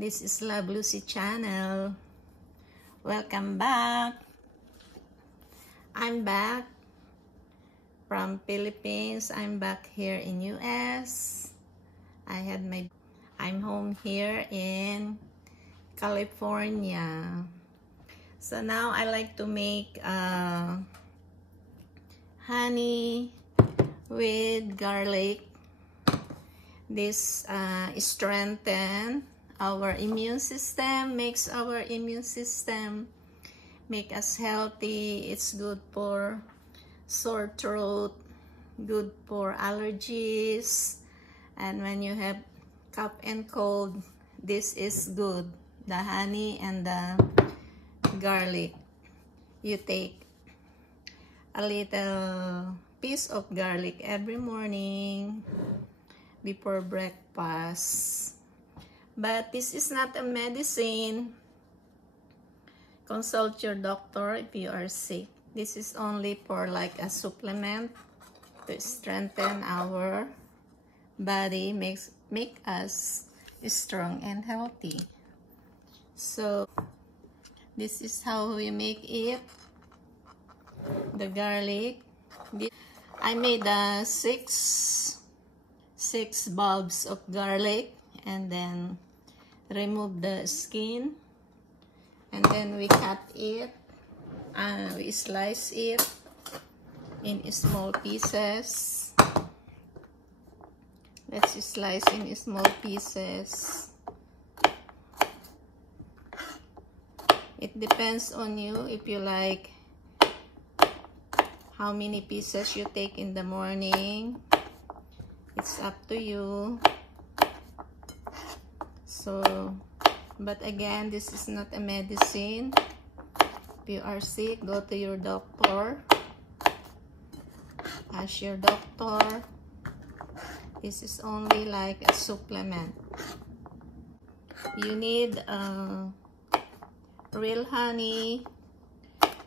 This is Love Lucy channel. Welcome back. I'm back from Philippines. I'm back here in US. I'm home here in California. So now I like to make honey with garlic. This strengthens our immune system, makes our immune system make us healthy. It's good for sore throat, good for allergies, and when you have cough and cold, this is good. The honey and the garlic. You take a little piece of garlic every morning before breakfast. But this is not a medicine. Consult your doctor if you are sick. This is only for like a supplement to strengthen our body, make us strong and healthy. So this is how we make it. The garlic. I made six bulbs of garlic, and then remove the skin, and then we cut it, we slice it in small pieces. Let's slice in small pieces. It depends on you if you like how many pieces you take in the morning. It's up to you. So, but again, this is not a medicine. If you are sick, go to your doctor. Ask your doctor. This is only like a supplement. You need real honey,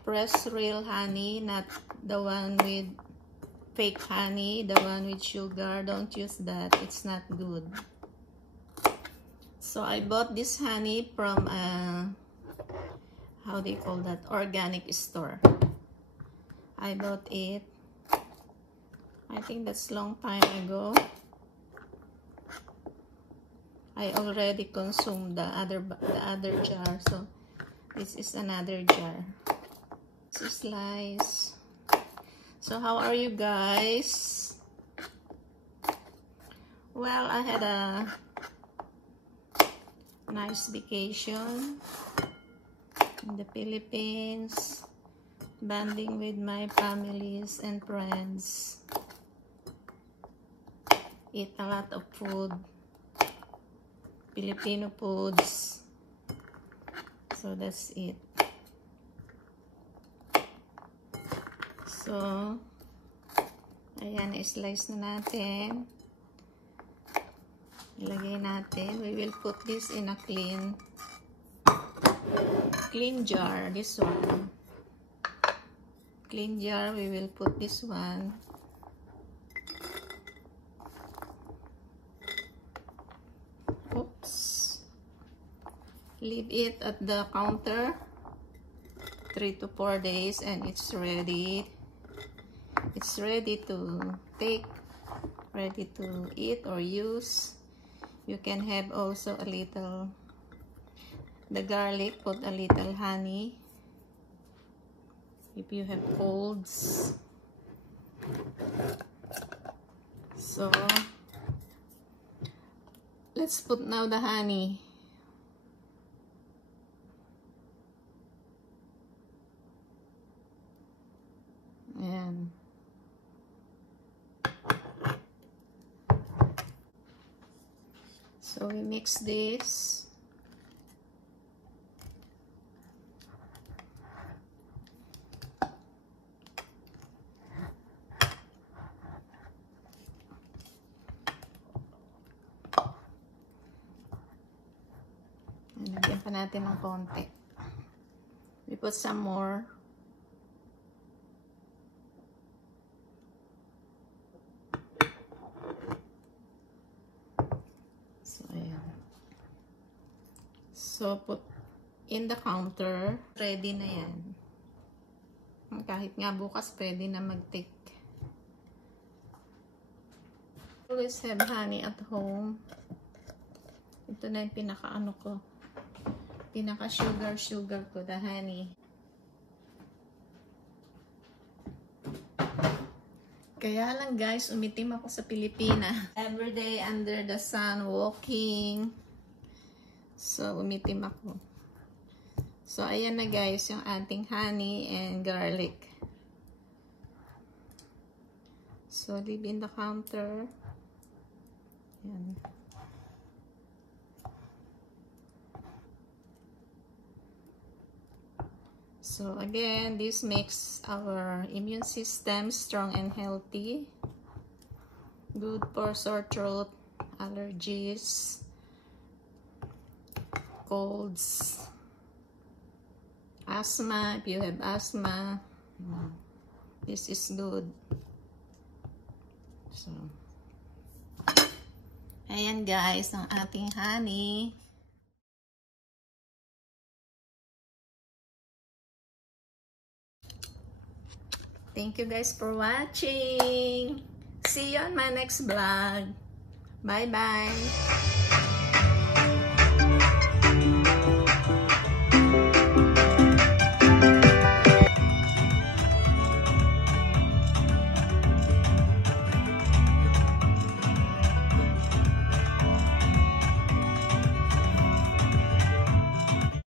fresh real honey, not the one with fake honey, the one with sugar. Don't use that, it's not good. So I bought this honey from how do you call that, organic store. I bought it, I think that's long time ago. I already consumed the other jar, so this is another jar. Slice. So how are you guys? Well, I had a nice vacation in the Philippines, bonding with my families and friends. Eat a lot of food, Filipino foods. So that's it. So, ayan, slice na natin. Ilagay natin. We will put this in a clean jar. This one. Clean jar, we will put this one. Oops. Leave it at the counter 3 to 4 days and it's ready. It's ready to take, ready to eat or use. You can have also a little, the garlic, put a little honey if you have colds. So let's put now the honey. Ayan. So we mix this. Lagyan pa natin ng konti. We put some more. So, ayan. So, put in the counter. Ready na yan. Kahit nga bukas, pwede na mag-take. Always have honey at home. Ito na yung pinaka-ano ko. Pinaka-sugar ko, the honey. Kaya lang guys, umitim ako sa Pilipinas. Everyday under the sun, walking. So, umitim ako. So, ayan na guys, yung ating honey and garlic. So, leave in the counter. Ayan. So, again, this makes our immune system strong and healthy. Good for sore throat, allergies, colds, asthma. If you have asthma, this is good. So, ayan guys, ang ating honey. Thank you guys for watching. See you on my next vlog. Bye-bye.